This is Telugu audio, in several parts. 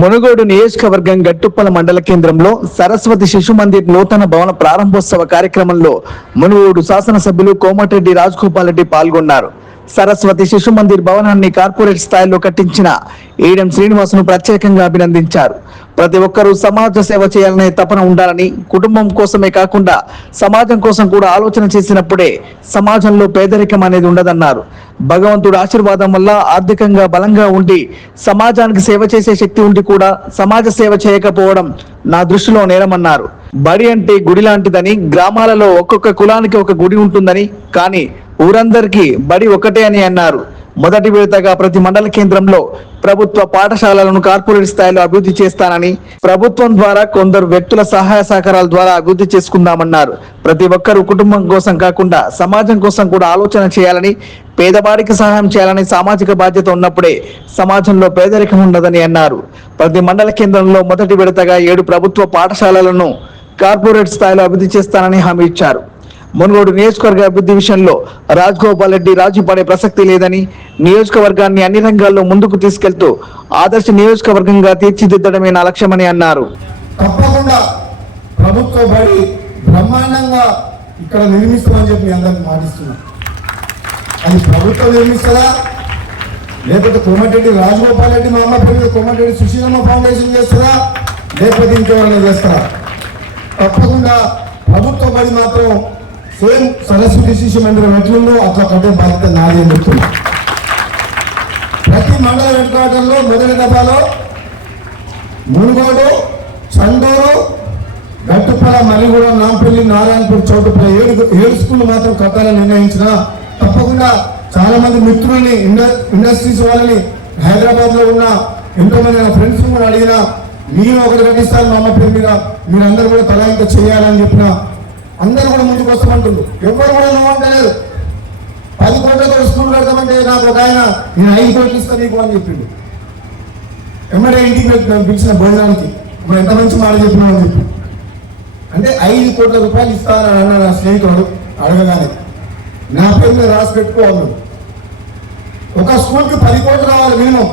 మునుగోడు నియోజకవర్గం గట్టుప్పల మండల కేంద్రంలో సరస్వతి శిశు మందిర్ నూతన భవన ప్రారంభోత్సవ కార్యక్రమంలో మునుగోడు శాసనసభ్యులు కోమటిరెడ్డి రాజగోపాల్ రెడ్డి పాల్గొన్నారు. సరస్వతి శిశు మందిర్ భవనాన్ని కార్పొరేట్ స్థాయిలో కట్టించిన ఈడం శ్రీనివాసును ప్రత్యేకంగా అభినందించారు. ప్రతి ఒక్కరూ సమాజ సేవ చేయాలనే తపన ఉండాలని, కుటుంబం కోసమే కాకుండా సమాజం కోసం కూడా ఆలోచన చేసినప్పుడే సమాజంలో పేదరికం అనేది ఉండదన్నారు. భగవంతుడి ఆశీర్వాదం వల్ల ఆర్థికంగా బలంగా ఉండి సమాజానికి సేవ చేసే శక్తి ఉండి కూడా సమాజ సేవ చేయకపోవడం నా దృష్టిలో నేరమన్నారు. బడి అంటే గుడి లాంటిదని, గ్రామాలలో ఒక్కొక్క కులానికి ఒక గుడి ఉంటుందని, కానీ ఊరందరికీ బడి ఒకటే అని అన్నారు. మొదటి విడతగా ప్రతి మండల కేంద్రంలో ప్రభుత్వ పాఠశాలలను కార్పొరేట్ స్థాయిలో అభివృద్ధి చేస్తానని, ప్రభుత్వం ద్వారా కొందరు వ్యక్తుల సహాయ సహకారాల ద్వారా అభివృద్ధి చేసుకుందామన్నారు. ప్రతి ఒక్కరూ కుటుంబం కోసం కాకుండా సమాజం కోసం కూడా ఆలోచన చేయాలని, పేదవారికి సహాయం చేయాలని సామాజిక బాధ్యత ఉన్నప్పుడే సమాజంలో పేదరికం ఉండదని అన్నారు. ప్రతి మండల కేంద్రంలో మొదటి విడతగా 7 ప్రభుత్వ పాఠశాలలను కార్పొరేట్ స్థాయిలో అభివృద్ధి చేస్తానని హామీ ఇచ్చారు. మునుగోడు నియోజకవర్గ అభివృద్ధి విషయంలో రాజగోపాల్ రెడ్డి రాజీ పడే ప్రసక్తి లేదని, నియోజకవర్గాన్ని అన్ని రంగాల్లో ముందుకు తీసుకెళ్తూ ఆదర్శ నియోజకవర్గంగా తీర్చిదిద్దడమే నా లక్ష్యమని అన్నారు. తప్పకుండా ప్రభుత్వ బడి బ్రహ్మాండంగా ఇక్కడ నిర్మిస్తామని చెప్పి మీ అందరికి మాటిస్తున్నాం. అది ప్రభుత్వం నిర్మిస్తుందా, లేకపోతే కోమటిరెడ్డి రాజగోపాల్ రెడ్డి మా అమ్మ పేరు కోమటిరెడ్డి సుశీలమ్మ ఫౌండేషన్ చేస్తారా, లేకపోతే ఇంకెవరైనా చేస్తారా? తప్పకుండా ప్రభుత్వ బడి మాత్రం సేమ్ సరస్వతి శిశు మందిరం ఎట్లుందో అట్లా కట్టే బాధ్యత నాది అని చెప్తున్నా. ప్రతి మండల హెడ్ క్వార్టర్లో మొదటి దఫాలో మునుగోడు, చండూరు, గట్టుప్పల, మరిగూడెం, నాంపల్లి, నారాయణపూర్, చౌటుప్పల 7 స్కూళ్ళు మాత్రం కట్టాలని నిర్ణయించిన. తప్పకుండా చాలా మంది మిత్రుల్ని, ఇండస్ట్రీస్ వాళ్ళని, హైదరాబాద్ లో ఉన్న ఎంతో మంది నా ఫ్రెండ్స్ కూడా అడిగినా, నేను ఒకటి కట్టిస్తాను మా అమ్మ పేరు మీద, మీరందరూ కూడా తలా ఇంకా చేయాలని చెప్పిన అందరూ కూడా ముందుకు వస్తామంటుండ్రు. ఎవరు కూడా నువ్వు అంటలేదు. 10 కోట్లతో స్కూల్ కడతామంటే నాకు ఒక ఆయన నేను 5 కోట్లు ఇస్తాను నీకు అని చెప్పిండు. ఎమ్మడే ఇంటికి పిలిచిన భోజనానికి మరి ఎంత మంచి మాట చెప్పినావు అని చెప్పి, అంటే 5 కోట్ల రూపాయలు ఇస్తానని అన్న నా స్నేహితుడు అడగగానే నా పేరు మీద రాసి పెట్టుకోవాలి. ఒక స్కూల్కి 10 కోట్లు రావాలి మినిమం.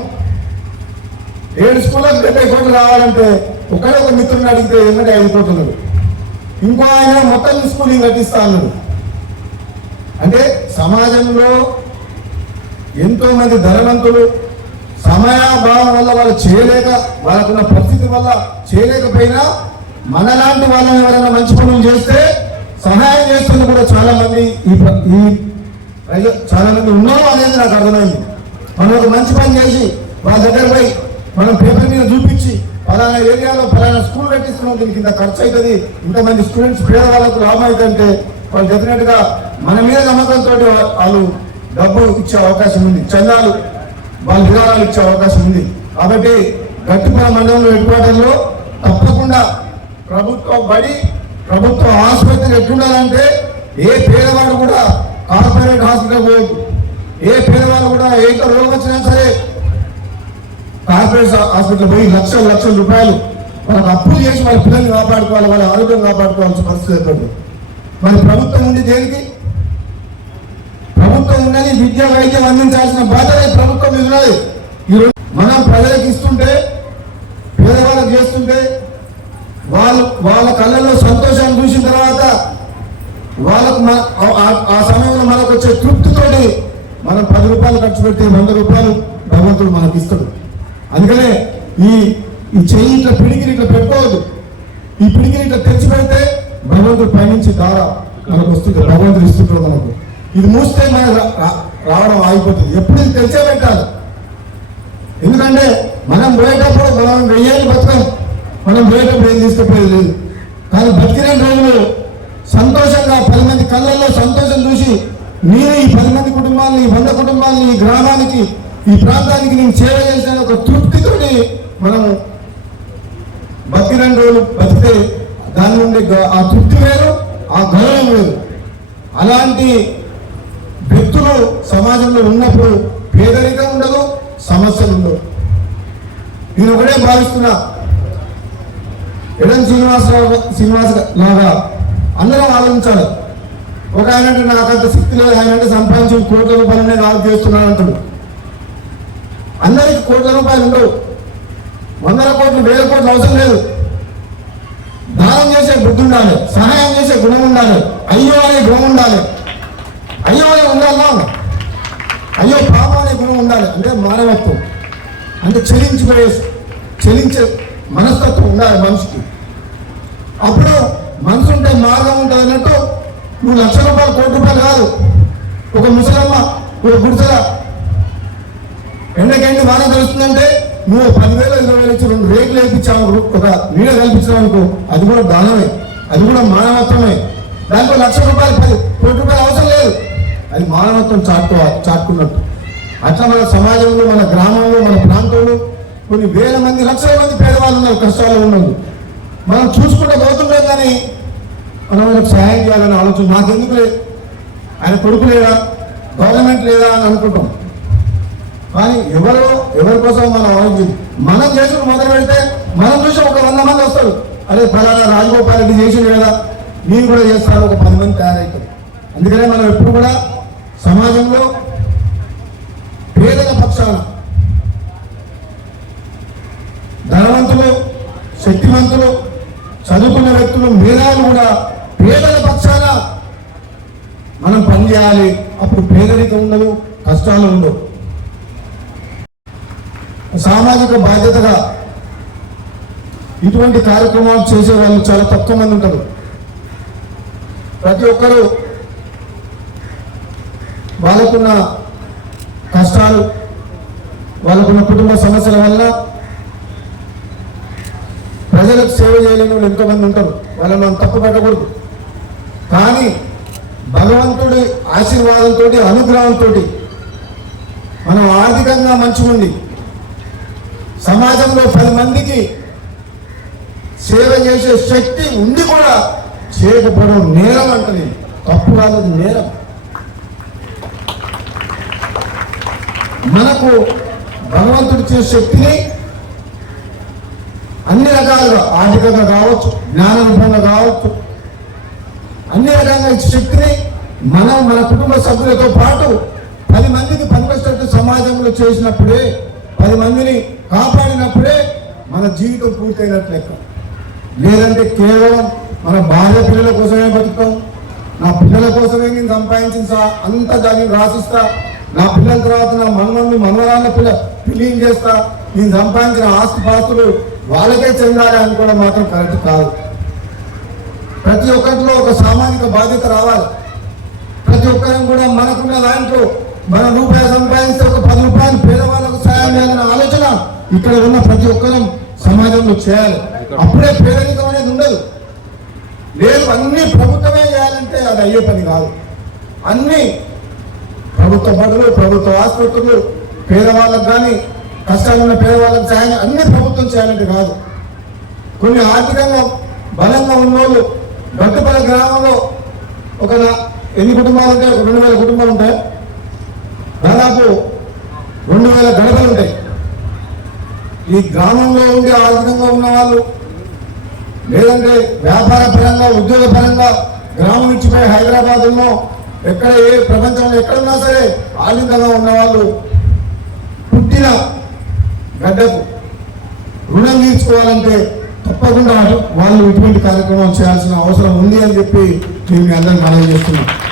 7 స్కూళ్ళకి 70 కోట్లు రావాలంటే ఒకడే ఒక మిత్రుని అడిగితే ఏమంటే 5 కోట్లు, ఇంకో ఆయన మొత్తం స్కూలింగ్ కట్టిస్తా అన్నాడు. అంటే సమాజంలో ఎంతో మంది ధనవంతులు సమయాభావం వల్ల వాళ్ళు చేయలేక, వాళ్ళకున్న పరిస్థితి వల్ల చేయలేకపోయినా మనలాంటి వాళ్ళని ఎవరైనా మంచి పనులు చేస్తే సహాయం చేస్తున్న కూడా చాలా మంది చాలా మంది ఉన్నారు అనేది నాకు అర్థమైంది. మనం ఒక మంచి పని చేసి వాళ్ళ దగ్గర పోయి మనం పేపర్ మీద చూపించి పలానా ఏరియాలో పలానా స్కూల్ కట్టిస్తున్నాం, దీనికి ఇంత ఖర్చు అవుతుంది, ఇంతమంది స్టూడెంట్స్ పేదవాళ్ళకు లాభం అవుతుంటే వాళ్ళు డెఫినెట్ గా మన మీద నమ్మకంతో వాళ్ళు డబ్బు ఇచ్చే అవకాశం ఉంది, చందాలు వాళ్ళ విరాళాలు ఇచ్చే అవకాశం ఉంది. కాబట్టి గట్టుప్పల మండలంలో హెడ్ క్వార్టర్లో తప్పకుండా ప్రభుత్వ బడి, ప్రభుత్వ ఆసుపత్రి ఎట్లుండాలంటే ఏ పేదవాడు కూడా కార్పొరేట్ హాస్పిటల్ పోవద్దు. ఏ పేదవాడు కూడా ఏ రోగం వచ్చినా సరే కార్పొరేట్ హాస్పిటల్ పోయి లక్షల రూపాయలు వాళ్ళకి అప్పులు చేసి వాళ్ళ పిల్లల్ని కాపాడుకోవాలి, వాళ్ళ ఆరోగ్యం కాపాడుకోవాల్సిన పరిస్థితి ఏర్పడింది. మరి ప్రభుత్వం ఉంది దేనికి? ప్రభుత్వం ఉన్నది విద్య, వైద్యం అందించాల్సిన బాధ్యత ప్రభుత్వం మీద ఉన్నది. ఈరోజు మనం ప్రజలకు ఇస్తుంటే, పేదవాళ్ళకి చేస్తుంటే వాళ్ళ కళ్ళల్లో సంతోషాన్ని చూసిన తర్వాత వాళ్ళకు ఆ సమయంలో మనకు వచ్చే తృప్తితోటి మనం 10 రూపాయలు ఖర్చు పెడితే 100 రూపాయలు భగవంతుడు మనకి ఇస్తాడు. అందుకనే ఈ చెయ్యి ఇట్లా పిడికిని ఇట్లా పెట్టుకోవద్దు. ఈ పిడికిని ఇట్లా తెచ్చి పెడితే భగవంతుడు పైనుంచి దారా మనకు వస్తుంది, భగవంతుడు ఇస్తుంటాడు మనకు. ఇది మూస్తే మనకు రావడం ఆగిపోతుంది. ఎప్పుడు ఇది తెచ్చే పెట్టాలి. ఎందుకంటే మనం పోయేటప్పుడు మనం 1000 ఏళ్ళు బతకం, మనం పోయేటప్పుడు ఏం తీసుకుపోయేది లేదు. కానీ బతికిన రోజులు సంతోషంగా 10 మంది కళ్ళల్లో సంతోషం చూసి నేను ఈ 10 మంది కుటుంబాలని, 100 కుటుంబాలని, ఈ గ్రామానికి, ఈ ప్రాంతానికి నేను సేవ చేసిన ఒక తృప్తితోటి మనం బతికిన రోజులు బతికే దాని నుండి ఆ తృప్తి వేరు, ఆ గౌరవం వేరు. అలాంటి వ్యక్తులు సమాజంలో ఉన్నప్పుడు పేదరికం ఉండదు, సమస్యలు ఉండవు. నేను ఒకటే భావిస్తున్నా, ఎడం శ్రీనివాస లాగా అందరం ఆలోచించాలి. ఒక ఆయన అంటే నాకు అంత శక్తి లేదు, ఆయన అంటే సంపాదించిన కోట్ల రూపాయలనే నాకు చేస్తున్నాను అంటాడు. అందరికి కోట్ల రూపాయలు ఉండవు. వందల కోట్లు వేల కోట్లు అవసరం లేదు. దానం చేసే బుద్ధి ఉండాలి, సహాయం చేసే గుణం ఉండాలి, అయ్యో అనే గుణం ఉండాలి. అయ్యో అనే ఉండాలా, అయ్యో పాప అనే గుణం ఉండాలి. అంటే మానవత్వం, అంటే చెలించే మనస్తత్వం ఉండాలి మనిషికి. అప్పుడు మనసు ఉంటే మార్గం ఉంటుంది అన్నట్టు. నువ్వు ₹1,00,000 ₹1,00,00,000 కాదు. ఒక ముసలమ్మ ఒక గుడిసెల ఎండకెండి వాన తెలుస్తుందంటే నువ్వు 10,000 20,000 ఇచ్చి 2 రేట్లు వేయించావు, ఒక నీడ కల్పించావు అనుకో, అది కూడా దానమే, అది కూడా మానవత్వమే. దాంట్లో ₹1,00,000 ₹10,00,000 అవసరం లేదు. అది మానవత్వం చాటుకున్నట్టు. అట్లా మన సమాజంలో, మన గ్రామంలో, మన ప్రాంతంలో కొన్ని వేల మంది, లక్షల మంది పేదవాళ్ళు ఉన్నారు, కష్టాలు ఉన్నారు. మనం చూసుకుంటే పోతుంటాం, కానీ మనం వాళ్ళకి సహాయం చేయాలని ఆలోచన నాకెందుకు లేదు, ఆయన కొడుకు లేదా, గవర్నమెంట్ లేదా అని అనుకుంటాం. కానీ ఎవరి కోసం మనం ఆలోచించి మనం చేసుకుని మొదలు పెడితే మనం చూసి ఒక 100 మంది వస్తారు. అరే ఫలానా రాజగోపాల్ రెడ్డి చేసింది కదా, నేను కూడా చేస్తాను, ఒక 10 మంది తయారవుతారు. అందుకనే మనం ఎప్పుడు కూడా సమాజంలో పేదల పక్షాన, ధనవంతులు, శక్తివంతులు, చదువుకున్న వ్యక్తులు, మేధావులు కూడా పేదల పక్షాన మనం పనిచేయాలి. అప్పుడు పేదరికం ఉండదు, కష్టాలు ఉండవు. సామాజిక బాధ్యతగా ఇటువంటి కార్యక్రమాలు చేసే వాళ్ళు చాలా తక్కువ మంది ఉంటారు. ప్రతి ఒక్కరూ వాళ్ళకున్న కష్టాలు, వాళ్ళకున్న కుటుంబ సమస్యల వల్ల ప్రజలకు సేవ చేయలేని వాళ్ళు ఎంతోమంది ఉంటారు. వాళ్ళని మనం తప్పు పెట్టకూడదు. కానీ భగవంతుడి ఆశీర్వాదంతో, అనుగ్రహంతో మనం ఆర్థికంగా మంచిగుండి సమాజంలో 10 మందికి సేవ చేసే శక్తి ఉండి కూడా చేయకపోవడం నేరం అంటది. తప్పు కాదు, నేరం. మనకు భగవంతుడి ఇచ్చే శక్తిని అన్ని రకాలుగా, ఆర్థికంగా కావచ్చు, జ్ఞాన రూపంగా కావచ్చు, అన్ని రకంగా ఇచ్చే శక్తిని మనం మన కుటుంబ సభ్యులతో పాటు 10 మందికి పనికొచ్చేట్టు సమాజంలో చేసినప్పుడే, 10 మందిని కాపాడినప్పుడే మన జీవితం పూర్తయినట్లు లెక్క. లేదంటే కేవలం మన భార్య పిల్లల కోసమే బతుకుతాం, నా పిల్లల కోసమే నేను సంపాదించిన అంత దాన్ని రాసిస్తా, నా పిల్లల తర్వాత నా మనవరాళ్ళ పిల్లిని చేస్తా, నేను సంపాదించిన ఆస్తిపాస్తులు వాళ్ళకే చెందాలి అనుకోవడం మాత్రం కరెక్ట్ కాదు. ప్రతి ఒక్కరిలో ఒక సామాజిక బాధ్యత రావాలి. ప్రతి ఒక్కరం కూడా మనకున్న దాంట్లో మన రూపాయి సంపాదిస్తే ఒక 10 రూపాయలు పేదవాళ్ళకు సాయం చేయాలనే ఆలోచన ఇక్కడ ఉన్న ప్రతి ఒక్కరం సమాజంలో చేయాలి. అప్పుడే పేదరికం అనేది ఉండదు. లేదు అన్ని ప్రభుత్వమే చేయాలంటే అది అయ్యే పని కాదు. అన్ని ప్రభుత్వ బడులు, ప్రభుత్వ ఆసుపత్రులు, పేదవాళ్ళకు కానీ కష్టాలు ఉన్న పేదవాళ్ళకి సాయం అన్ని ప్రభుత్వం చేయాలంటే కాదు. కొన్ని ఆర్థికంగా బలంగా ఉన్నోళ్ళు, గట్టుపల్లి గ్రామంలో ఒక ఎన్ని కుటుంబాలు ఉంటాయి? 2,000 కుటుంబాలు ఉంటాయి. దాదాపు 2,000 గడపలు ఉంటాయి. ఈ గ్రామంలో ఉండి ఆర్థికంగా ఉన్న వాళ్ళు, లేదంటే వ్యాపార పరంగా, ఉద్యోగ పరంగా గ్రామం నుంచి పోయి హైదరాబాద్లో ఎక్కడ, ఏ ప్రపంచంలో ఎక్కడున్నా సరే ఆర్థికంగా ఉన్న వాళ్ళు పుట్టిన గడ్డకు రుణం తీర్చుకోవాలంటే తప్పకుండా వాళ్ళు ఇటువంటి కార్యక్రమాలు చేయాల్సిన అవసరం ఉంది అని చెప్పి మేము అందరం మనవి చేస్తున్నాం.